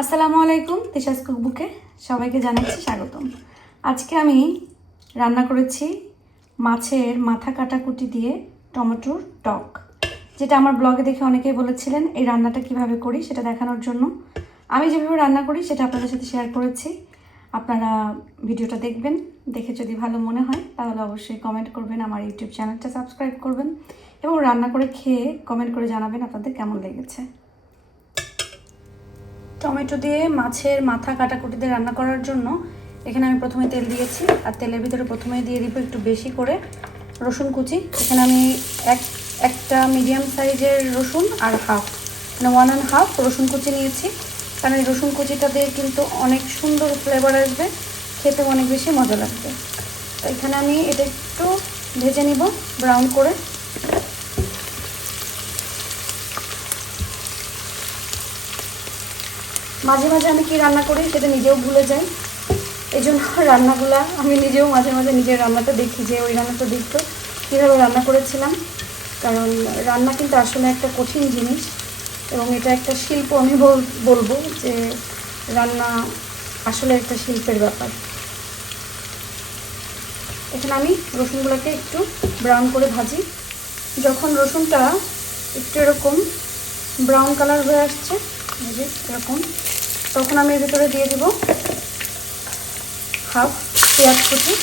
আসসালামু আলাইকুম, তিশাস কুকবুকে সবাইকে জানাচ্ছি স্বাগতম। আজকে আমি রান্না করেছি মাছের মাথা কাটাকুটি দিয়ে টমেটোর টক, যেটা আমার ব্লগে দেখে অনেকেই বলেছিলেন এই রান্নাটা কিভাবে করি সেটা দেখানোর জন্য। আমি যেভাবে রান্না করি সেটা আপনাদের সাথে শেয়ার করেছি। আপনারা ভিডিওটা দেখবেন, দেখে যদি ভালো মনে হয় তাহলে অবশ্যই কমেন্ট করবেন, আমার ইউটিউব চ্যানেলটা সাবস্ক্রাইব করবেন এবং রান্না করে খেয়ে কমেন্ট করে জানাবেন আপনাদের কেমন লেগেছে। টমেটো দিয়ে মাছের মাথা কাটাকুটি দিয়ে রান্না করার জন্য এখানে আমি প্রথমে তেল দিয়েছি, আর তেলের ভিতরে প্রথমে দিয়ে দিব একটু বেশি করে রসুন কুচি। এখানে আমি একটা মিডিয়াম সাইজের রসুন আর মানে 1.5 রসুন কুচি নিয়েছি, কারণ এই রসুন কুচিটা দিয়ে কিন্তু অনেক সুন্দর ফ্লেভার আসবে, খেতে অনেক বেশি মজা লাগবে। তো এখানে আমি এটা একটু ভেজে নিব ব্রাউন করে। মাঝে মাঝে আমি কি রান্না করি সেটা নিজেও ভুলে যাই, এই জন্য রান্নাগুলা আমি নিজেও মাঝে মাঝে নিজের রান্নাটা দেখি যে ওই রান্নাটা দেখতো কীভাবে রান্না করেছিলাম। কারণ রান্না কিন্তু আসলে একটা কঠিন জিনিস এবং এটা একটা শিল্প। আমি বলবো যে রান্না আসলে একটা শিল্পের ব্যাপার। এখানে আমি রসুনগুলোকে একটু ব্রাউন করে ভাজি। যখন রসুনটা একটু এরকম ব্রাউন কালার হয়ে আসছে এরকম, তখন আমি এর ভিতরে দিয়ে দিব হাফ পেঁয়াজ কুচি।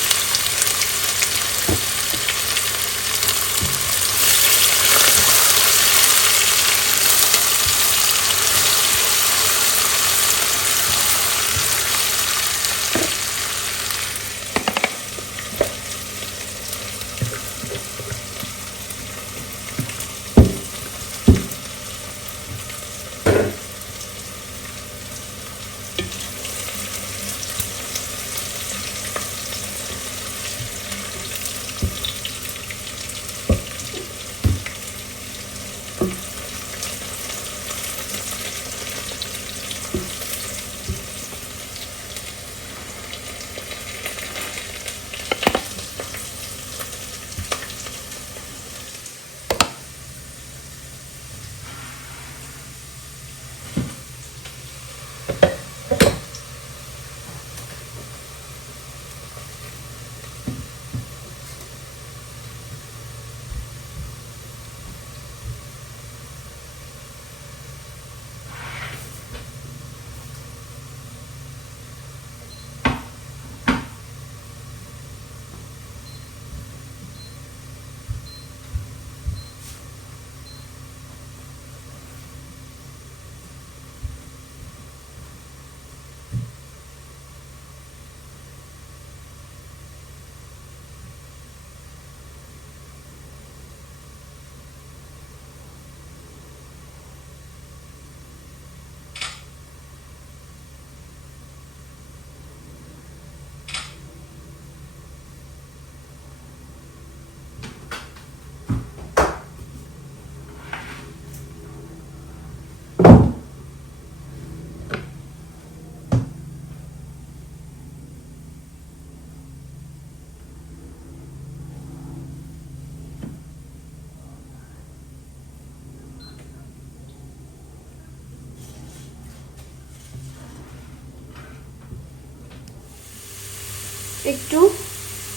একটু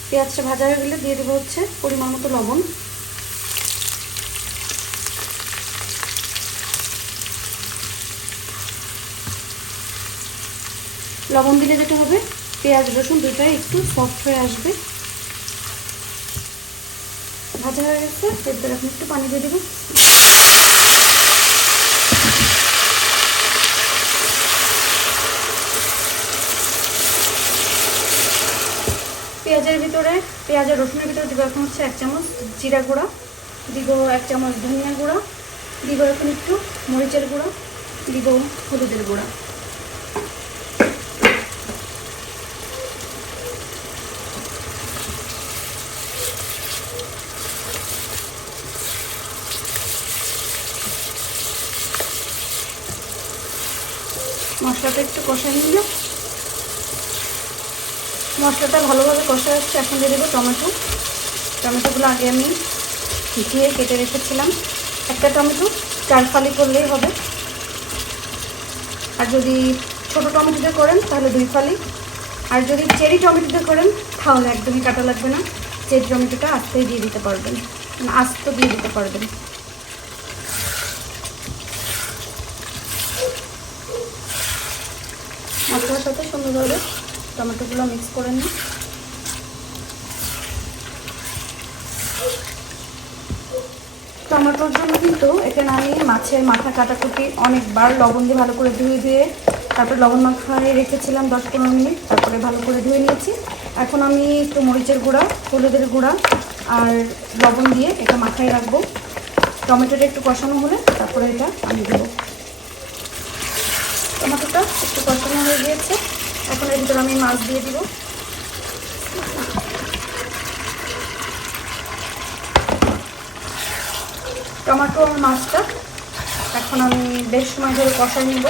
পেঁয়াজটা ভাজা হয়ে গেলে দিয়ে দেবো হচ্ছে পরিমাণ মতো লবণ। লবণ দিলে যেটা হবে পেঁয়াজ রসুন দুটোই একটু সফট হয়ে আসবে। ভাজা হয়ে গেছে, এরপর আপনি একটু পানি দিয়ে দেবো। পেঁয়াজের ভিতরে পেঁয়াজের রসুনের ভিতরে দিব এখন হচ্ছে 1 চামচ জিরা গুঁড়া, দিব 1 চামচ ধনিয়া গুঁড়া, দিব এখন একটু মরিচের গুঁড়া, দিব হলুদের গুঁড়া। মশলাটা একটু কষাই নিল, মশলাটা ভালোভাবে কষা হচ্ছে। এখন দিয়ে দেবো টমেটোগুলো আগে আমি ধুয়ে কেটে রেখেছিলাম। একটা টমেটো 4 ফালি করলেই হবে। আর যদি ছোটো টমেটোতে করেন তাহলে 2 ফালি, আর যদি চেরি টমেটোতে করেন তাহলে একদমই কাটা লাগবে না। চেরি টমেটোটা আস্তেই দিয়ে দিতে পারবেন, আস্ত দিয়ে দিতে পারবেন। মশলার সাথে সুন্দরভাবে টমেটোগুলো মিক্স করে নিই। টমেটোর জন্য কিন্তু এখানে আমি মাছের মাথা কাটাকুটি অনেকবার লবণ দিয়ে ভালো করে ধুয়ে তারপরে লবণ মাখায় রেখেছিলাম 10-15 মিনিট, তারপরে ভালো করে ধুয়ে নিয়েছি। এখন আমি একটু মরিচের গুঁড়া, হলুদের গুঁড়া আর লবণ দিয়ে এটা মাখায় রাখবো। টমেটোটা একটু কষানো হলে তারপরে এটা আমি দেবো। টমেটোটা একটু কষানো হয়ে গিয়েছে, এখন এর ভিতরে আমি মাছ দিয়ে দিব। টমেটো আর মাছটা এখন আমি বেশ সময় ধরে কষাই নিব।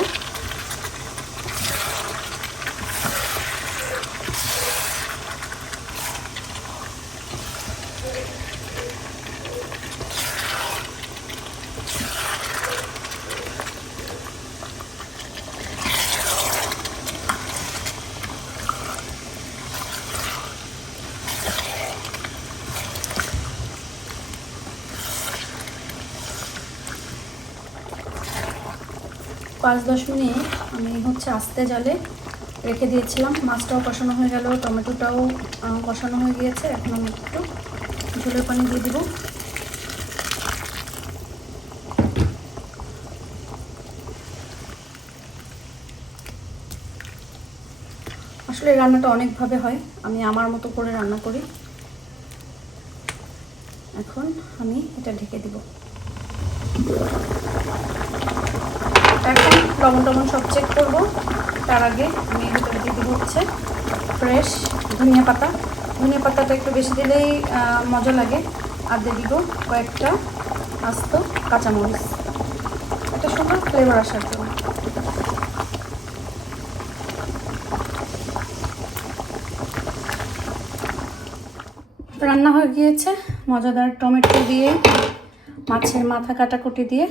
5-10 মিনিট আমি আস্তে জালে রেখে দিয়েছিলাম। মাছটাও কষানো হয়ে গেল, টমেটোটাও কষানো হয়ে গিয়েছে। এখন আমি একটু ঝোলের পানি দিয়ে দিব। আসলে এই রান্নাটা অনেকভাবে হয়, আমি আমার মতো করে রান্না করি। এখন আমি এটা ঢেকে দিব। এখন লবণ সব চেক করব। তার আগে আমি এর ভিতরে দিয়ে দেবো ফ্রেশ ধনিয়া পাতা। ধনিয়া পাতাটা একটু বেশি দিলেই মজা লাগে। আর দিয়ে দিব কয়েকটা আস্ত কাঁচামরিচ, একটা সুন্দর ফ্লেভার আসার জন্য। রান্না হয়ে গিয়েছে মজাদার টমেটো দিয়ে, মাছের মাথা কাটাকুটি দিয়ে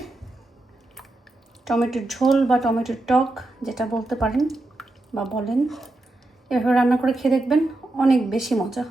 টমেটোর ঝোল বা টমেটোর টক যেটা বলতে পারেন বা বলেন। এভাবে রান্না করে খেয়ে দেখবেন, অনেক বেশি মজা।